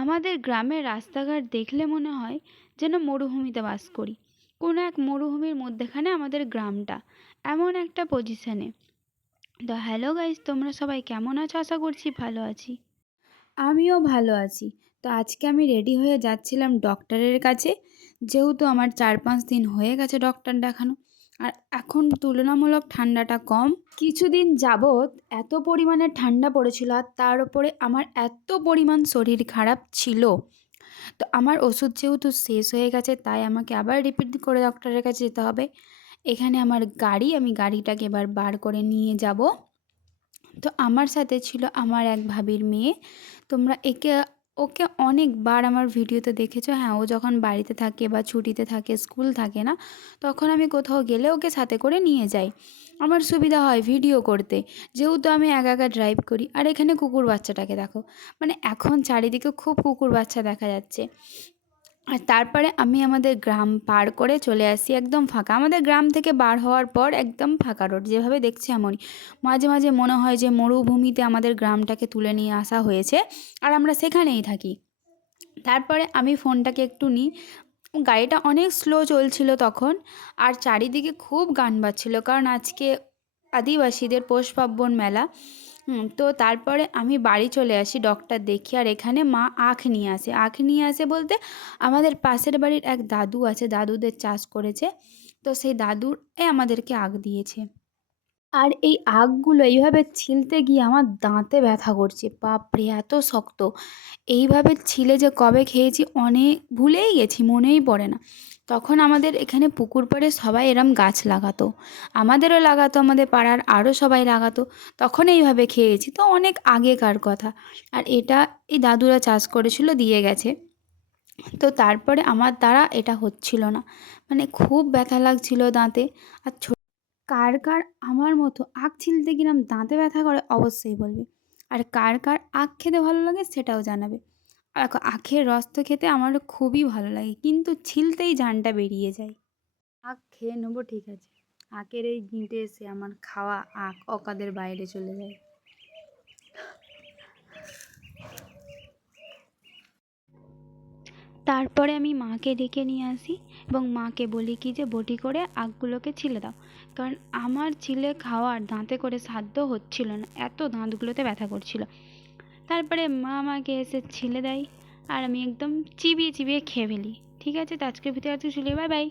আমাদের গ্রামের রাস্তাঘাট দেখলে মনে হয় যেন মরুভূমিতে বাস করি। কোনো এক মরুভূমির মধ্যেখানে আমাদের গ্রামটা, এমন একটা পজিশনে। তো হ্যালো গাইস, তোমরা সবাই কেমন আছো? আশা করছি ভালো আছি। আমিও ভালো আছি। তো আজকে আমি রেডি হয়ে যাচ্ছিলাম ডক্টরের কাছে, যেহেতু আমার 4-5 দিন হয়ে গেছে ডক্টর দেখানো। আর এখন তুলনামূলক ঠান্ডাটা কম। কিছুদিন যাবৎ এত পরিমাণে ঠান্ডা পড়েছিল, আর তার উপরে আমার এত পরিমাণ শরীর খারাপ ছিল। তো আমার ওষুধ যেহেতু শেষ হয়ে গেছে, তাই আমাকে আবার রিপিট করে ডক্টরের কাছে যেতে হবে। এখানে আমার গাড়ি, আমি গাড়িটাকে এবার বার করে নিয়ে যাব। তো আমার সাথে ছিল আমার এক ভাবির মেয়ে। তোমরা ওকে অনেকবার আমার ভিডিওতে দেখেছো। হ্যাঁ, ও যখন বাড়িতে থাকে বা ছুটিতে থাকে, স্কুল থাকে না, তখন আমি কোথাও গেলে ওকে সাথে করে নিয়ে যাই। আমার সুবিধা হয় ভিডিও করতে, যেহেতু আমি একা একা ড্রাইভ করি। আর এখানে কুকুর বাচ্চাটাকে দেখো, মানে এখন চারিদিকে খুব কুকুর বাচ্চা দেখা যাচ্ছে। আর তারপরে আমি আমাদের গ্রাম পার করে চলে আসি একদম ফাঁকা। আমাদের গ্রাম থেকে বার হওয়ার পর একদম ফাঁকা রোড, যেভাবে দেখছি এমনই। মাঝে মাঝে মনে হয় যে মরুভূমিতে আমাদের গ্রামটাকে তুলে নিয়ে আসা হয়েছে, আর আমরা সেখানেই থাকি। তারপরে আমি ফোনটাকে একটু নিই। গাড়িটা অনেক স্লো চলছিল তখন, আর চারিদিকে খুব গান বাজছিল, কারণ আজকে আদিবাসীদের পৌষ পার্বণ মেলা। তো তারপরে আমি বাড়ি চলে আসি ডক্টর দেখি, আর এখানে মা আখ নিয়ে আসে। আখ নিয়ে আসে বলতে, আমাদের পাশের বাড়ির এক দাদু আছে, দাদুদের চাষ করেছে, তো সেই দাদুর আমাদেরকে আখ দিয়েছে। আর এই আখগুলো এইভাবে ছিলতে গিয়ে আমার দাঁতে ব্যথা করছে, বাপরে এত শক্ত! এইভাবে ছিলে যে কবে খেয়েছি অনেক ভুলেই গেছি, মনেই পড়ে না। তখন আমাদের এখানে পুকুর পাড়ে সবাই এরম গাছ লাগাতো, আমাদেরও লাগাতো, আমাদের পাড়ার আরও সবাই লাগাতো। তখন এইভাবে খেয়েছি, তো অনেক আগেকার কথা। আর এটা এই দাদুরা চাষ করেছিল, দিয়ে গেছে। তো তারপরে আমার দ্বারা এটা হচ্ছিল না, মানে খুব ব্যথা লাগছিল দাঁতে। আর কার কার আমার মতো আখ ছিলতে গেলাম দাঁতে ব্যথা করে অবশ্যই বলবে। আর কার কার আখ খেতে ভালো লাগে সেটাও জানাবে। আর দেখো, আখের রস তো খেতে আমার খুবই ভালো লাগে, কিন্তু ছিলতেই জানটা বেরিয়ে যায়। আখ খেয়ে নেবো, ঠিক আছে। আখের এই গিঁটে এসে আমার খাওয়া আখ অকাদের বাইরে চলে যায়। তারপরে আমি মাকে ডেকে নিয়ে আসি, এবং মাকে বলি কি যে বটি করে আখগুলোকে ছিলে দাও, কারণ আমার ছিলে খাওয়ার দাঁতে করে সাধ্য হচ্ছিল না, এত দাঁতগুলোতে ব্যথা করছিল। তারপরে মা আমাকে এসে ছিলে দেয়, আর আমি একদম চিবিয়ে চিবিয়ে খেয়ে ফেলি। ঠিক আছে, তো আজকের ভিডিও চলে, বাই বাই।